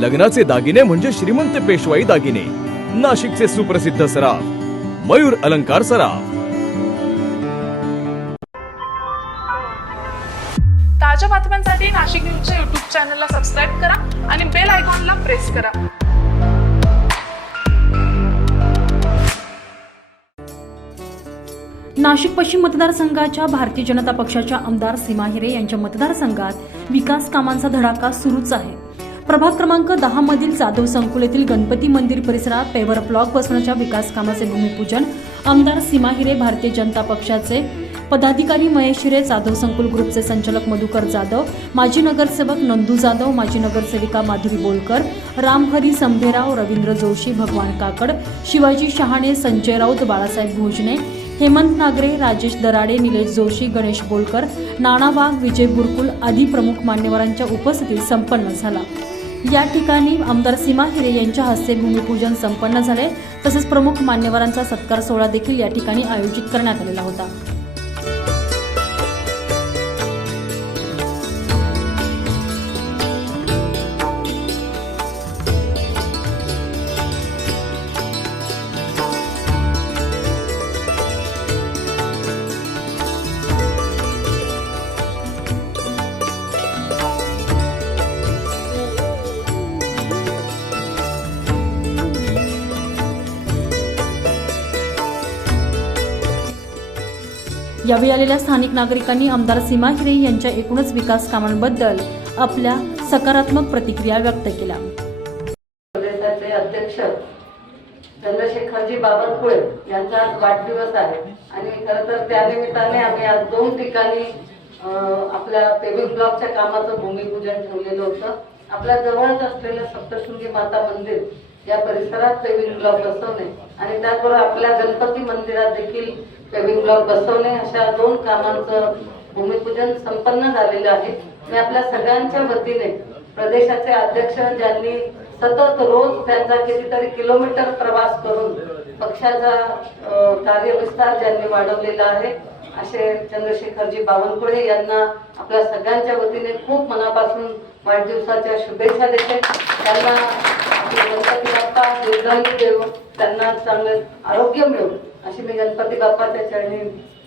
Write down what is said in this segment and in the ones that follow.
लग्नाचे दागिने म्हणजे श्रीमंत पेशवाई दागिने. नाशिकचे सुप्रसिद्ध सराफ. मयूर अलंकार सराफ. ताज्या बातम्यांसाठी नाशिक न्यूजच्या युट्यूब चॅनलला सबस्क्राईब करा आणि बेल आयकॉनला प्रेस करा. नाशिक पश्चिम मतदारसंघाच्या भारतीय जनता पक्षाच्या आमदार सीमा हिरे यांच्या मतदारसंघात विकास कामांचा धडाका सुरूच आहे. प्रभाग क्रमांक दहा मधील जाधव संकुल येथील गणपती मंदिर परिसरात पेवर ब्लॉक बसण्याच्या विकास कामाचे भूमिपूजन. आमदार सीमा हिरे भारतीय जनता पक्षाचे पदाधिकारी महेश हिरे जाधव संकुल ग्रुपचे संचालक मधुकर जाधव माजी नगरसेवक नंदू जाधव माजी नगरसेविका माधुरी बोलकर रामहरी संभेराव रवींद्र जोशी भगवान काकड शिवाजी शहाणे संजय राऊत बाळासाहेब भोजने हेमंत नागरे राजेश दराडे निलेश जोशी गणेश बोलकर नाना वाघ विजय बुरकुल आदी प्रमुख मान्यवरांच्या उपस्थितीत संपन्न झाला. या ठिकाणी आमदार सीमा हिरे यांच्या हस्ते भूमिपूजन संपन्न झाले. तसेच प्रमुख मान्यवरांचा सत्कार सोहळा देखील या ठिकाणी आयोजित करण्यात आलेला होता. यावेळी आलेल्या स्थानिक नागरिकांनी आमदार सीमा हिरे यांच्या एकूणच विकास कामांबद्दल आपल्या सकारात्मक प्रतिक्रिया व्यक्त केल्या. अध्यक्ष चंद्रशेखरजी बावनकुळे यांचा आज वाढदिवस आहे. आणि खरं तर त्यानिमित्ताने आम्ही आज दोन ठिकाणी आपल्या पेविंग ब्लॉकच्या कामाचं भूमिपूजन ठेवलेलं होतं. आपल्या जवळच असलेलं सप्तशृंगी माता मंदिर या परिसरात पेविंग ब्लॉक बसवणे आणि त्याचबरोबर आपल्या गणपती मंदिरात देखील पेविंग ब्लॉक बसवणे अशा दोन कामांचं भूमिपूजन संपन्न झालेलं आहे. मी आपल्या सगळ्यांच्या वतीने प्रदेशाचे अध्यक्ष ज्यांनी सतत रोज त्यांचा कितीतरी किलोमीटर प्रवास करून पक्षाचा कार्यविस्तार ज्यांनी वाढवलेला आहे असे चंद्रशेखरजी बावनकुळे यांना आपल्या सगळ्यांच्या वतीने खूप मनापासून वाढदिवसाच्या शुभेच्छा देते. त्यांना गणपती बाप्पा दीर्घायू देव त्यांना चांगलं आरोग्य मिळो अशी मी गणपती बाप्पाच्या चरणी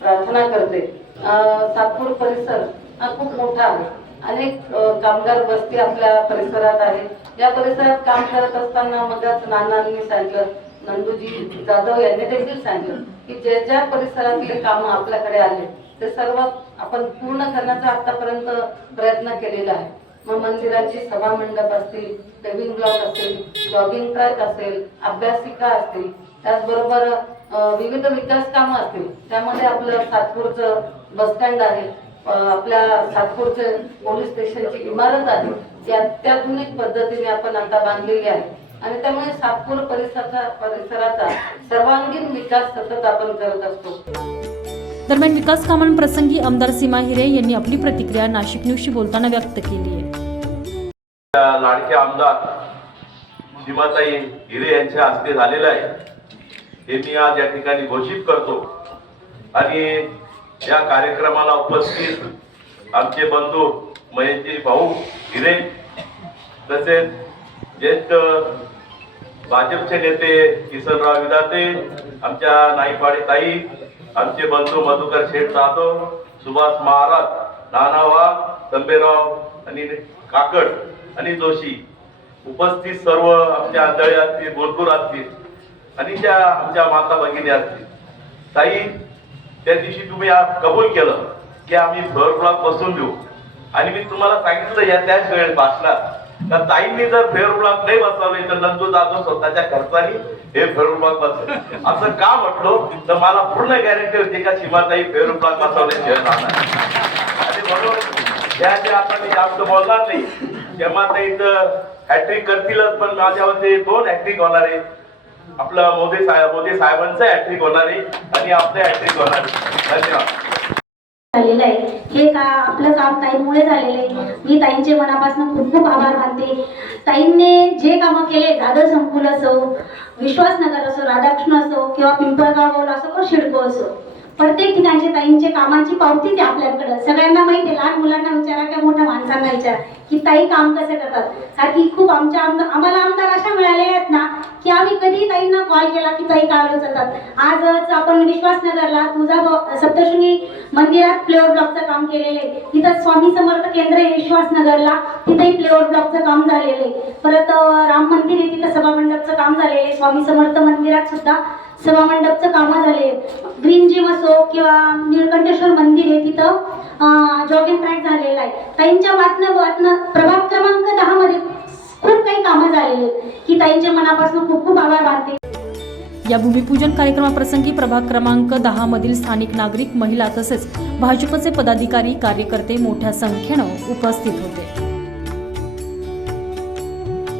प्रार्थना करते सातपूर परिसर हा खूप मोठा आहे अनेक कामगार वस्ती आपल्या परिसरात आहे या परिसरात काम करत असताना मगच नानांनी सांगितलं नंदूजी जाधव यांनी देखील सांगितलं की जे ज्या परिसरातले काम आपल्याकडे आले ते सर्व आपण पूर्ण करण्याचा आतापर्यंत प्रयत्न केलेला आहे मग मंदिराची सभा मंडप असतील पेविंग ब्लॉक असेल जॉगिंग ट्रॅक असेल अभ्यासिका असतील त्याचबरोबर विविध विकास कामं असतील. त्यामध्ये आपलं सातपूरचं बस स्टँड आहे. आपल्या सातपूरचे पोलीस स्टेशनची इमारत आहे. ती अत्याधुनिक पद्धतीने आपण आता बांधलेली आहे. आणि त्यामुळे सातपूर परिसराचा परिसराचा सर्वांगीण विकास सतत आपण करत असतो. दरम्यान विकास कामांप्रसंगी आमदार सीमा हिरे यांनी आपली प्रतिक्रिया नाशिक न्यूजशी बोलताना व्यक्त केली आहे. लाडके आमदार सीमाताई हिरे यांच्या हस्ते झालेलं आहे. हे मी आज या ठिकाणी घोषित करतो. आणि या कार्यक्रमाला उपस्थित आमचे बंधू महेशजी भाऊ हिरे तसेच ज्येष्ठ भाजपचे नेते किसनराव विदाते आमच्या नाईकवाडी ताई आमचे बंधू मधुकर शेठ जाधव सुभाष महाराज नानावा तंबेराव आणि काकड आणि जोशी उपस्थित सर्व आमच्या आंधळे असतील भरपूर असतील. आणि त्या आमच्या माता भगिनी असतील. ताई त्या दिवशी तुम्ही कबूल केलं की आम्ही फ्लोअर बसून घेऊ आणि मी तुम्हाला सांगितलं या त्याच वेळेस भाषणात का ताईंनी जर फेअर नाही बसवले तर नंदू जाधव स्वतःच्या खर्चाने हे फेअर ब्लॉक बसवले. असं का म्हटलो? तर मला पूर्ण गॅरंटी होती का सीमाताई फेअर ब्लॉक बसवल्याशिवाय राहणार आणि म्हणून त्या जे आता मी जास्त बोलणार नाही इथं हॅट्रिक करतीलच पण माझ्यावरती दोन हॅट्रिक होणार. आहे आपलं मोदी साहेब मोदी साहेबांचं हॅट्रिक होणार आहे आणि आपलं हॅट्रिक होणार. आहे धन्यवाद. झालेलं आहे. हे का आपलं काम ताईंमुळे झालेलं आहे? मी ताईंचे मनापासून खूप खूप आभार मानते. ताईंनी जे कामं केले दादर संकुल असो विश्वासनगर असो राधाकृष्ण असो किंवा पिंपळगाव असो किंवा शिडको असो प्रत्येक ठिकाणच्या ताईंच्या कामाची पावती आहे आपल्याकडं. सगळ्यांना माहिती आहे लहान मुलांना विचारा किंवा मोठ्या माणसांना विचारा की ताई काम कसं करतात? सारखी खूप आमच्या आमदार आम्हाला आमदार अशा मिळालेल्या आहेत ना की आम्ही कधी ताईंना कॉल केला की ताई काय उचलतात आजच आपण विश्वासनगरला तुझा सप्तशृंगी मंदिरात प्लेओर ब्लॉकचं काम केलेलं आहे. तिथं स्वामी समर्थ केंद्र आहे विश्वासनगरला. तिथेही प्लेओर ब्लॉकचं काम झालेलं आहे. परत राम मंदिर आहे तिथं सभामंडपचं काम झालेलं आहे. स्वामी समर्थ मंदिरात सुद्धा सभामंडपचं कामं झाले ग्रीन जिम असो किंवा निळकंठेश्वर मंदिर आहे तिथं जॉगिंग ट्रॅक झालेला आहे. ताईंच्या माध्यमातनं प्रभाग क्रमांक दहा मध्ये खूप काही कामं झालेली आहेत. की ताईंच्या मनापासून खूप खूप आभार मानते. या भूमिपूजन कार्यक्रमाप्रसंगी प्रभाग क्रमांक दहा मधील स्थानिक नागरिक महिला तसेच भाजपचे पदाधिकारी कार्यकर्ते मोठ्या संख्येनं उपस्थित होते.